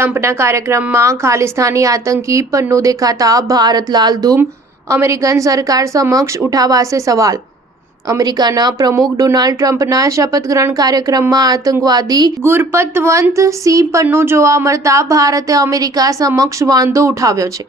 ટ્રમ્પના કાર્યક્રમમાં ખાલિસ્તાની આતંકી પન્નું દેખાતા ભારત લાલધૂમ, અમેરિકન સરકાર સમક્ષ ઉઠાવાશે સવાલ। અમેરિકાના પ્રમુખ ડોનાલ્ડ ટ્રમ્પના શપથગ્રહણ કાર્યક્રમમાં આતંકવાદી ગુરપતવંત સિંહ પન્નું જોવા મળતા ભારતે અમેરિકા સમક્ષ વાંધો ઉઠાવ્યો છે।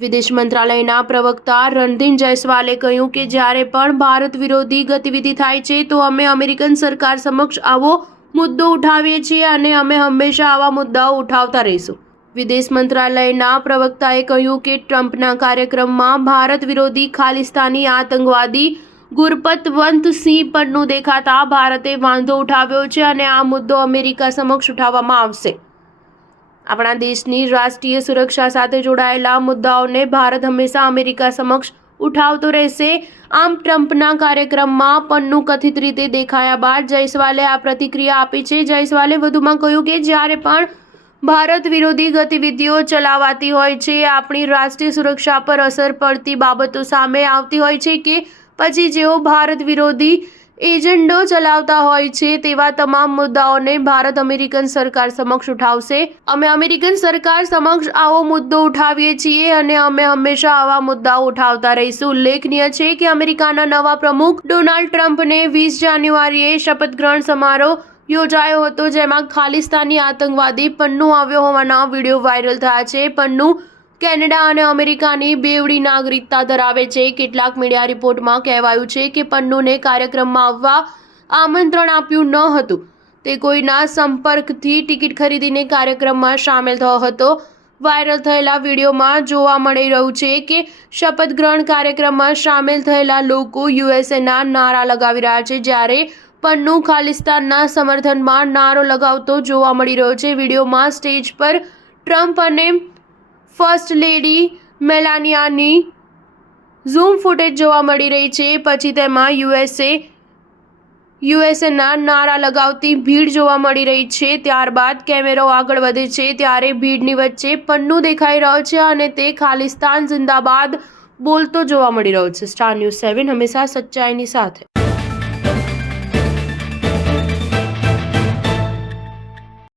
વિદેશ મંત્રાલયના પ્રવક્તા રણધીર જયસ્વાલે કહ્યું કે જ્યારે પણ ભારત વિરોધી ગતિવિધિ થાય છે તો અમે અમેરિકન સરકાર સમક્ષ આવો મુદ્દો ઉઠાવીએ છીએ અને અમે હંમેશા આવા મુદ્દાઓ ઉઠાવતા રહીશું। વિદેશ મંત્રાલયના પ્રવક્તાએ કહ્યું કે ટ્રમ્પના કાર્યક્રમમાં ભારત વિરોધી ખાલિસ્તાની આતંકવાદી ગુરપતવંત સિંહ પન્નું દેખાતા ભારતે વાંધો ઉઠાવ્યો છે અને આ મુદ્દો અમેરિકા સમક્ષ ઉઠાવવામાં આવશે। આપણા દેશની રાષ્ટ્રીય સુરક્ષા સાથે જોડાયેલા મુદ્દાઓને ભારત હંમેશા અમેરિકા સમક્ષ ઉઠાવતો રહેશે। આમ ટ્રમ્પના કાર્યક્રમમાં પન્નું કથિત રીતે દેખાયા બાદ જયસ્વાલે આ પ્રતિક્રિયા આપી છે। જયસ્વાલે વધુમાં કહ્યું કે જ્યારે પણ ભારત વિરોધી ગતિવિધિઓ ચલાવાતી હોય છે, આપણી રાષ્ટ્રીય સુરક્ષા પર અસર પડતી બાબતો સામે આવતી હોય છે કે પછી જેઓ ભારત વિરોધી એજન્ડો ચલાવતા હોય છે તેવા તમામ મુદ્દાઓને ભારત અમેરિકન સરકાર સમક્ષ ઉઠાવશે। અમે અમેરિકન સરકાર સમક્ષ આવો મુદ્દો ઉઠાવીએ છીએ અને અમે હંમેશા આવા મુદ્દાઓ ઉઠાવતા રહીશું। ઉલ્લેખનીય છે કે અમેરિકાના નવા પ્રમુખ ડોનાલ્ડ ટ્રમ્પને 20 જાન્યુઆરીએ શપથગ્રહણ સમારોહ યોજાયો હતો, જેમાં ખાલિસ્તાની આતંકવાદી પન્નું આવ્યો હોવાના વિડીયો વાયરલ થયા છે। પન્નું કેનેડા અને અમેરિકાની બેવડી નાગરિકતા ધરાવે છે। કેટલાક મીડિયા રિપોર્ટમાં કહેવાયું છે કે પન્નુને કાર્યક્રમમાં આવવા આમંત્રણ આપ્યું ન હતું। તે કોઈના સંપર્કથી ટિકિટ ખરીદીને કાર્યક્રમમાં સામેલ થયો હતો। વાયરલ થયેલા વિડીયોમાં જોવા મળી રહ્યું છે કે શપથગ્રહણ કાર્યક્રમમાં સામેલ થયેલા લોકો યુએસએના નારા લગાવી રહ્યા છે, જ્યારે પન્નું ખાલિસ્તાનના સમર્થનમાં નારો લગાવતો જોવા મળી રહ્યો છે। વિડીયોમાં સ્ટેજ પર ટ્રમ્પ અને ફર્સ્ટ લેડી મેલાનિયાની ઝૂમ ફૂટેજ જોવા મળી રહી છે। પછી તેમાં યુએસએના નારા લગાવતી ભીડ જોવા મળી રહી છે। ત્યારબાદ કેમેરો આગળ વધે છે ત્યારે ભીડની વચ્ચે પન્નું દેખાઈ રહ્યો છે અને તે ખાલિસ્તાન જિંદાબાદ બોલતો જોવા મળી રહ્યો છે। સ્ટાર ન્યૂઝ 7 હંમેશા સચ્ચાઈની સાથે।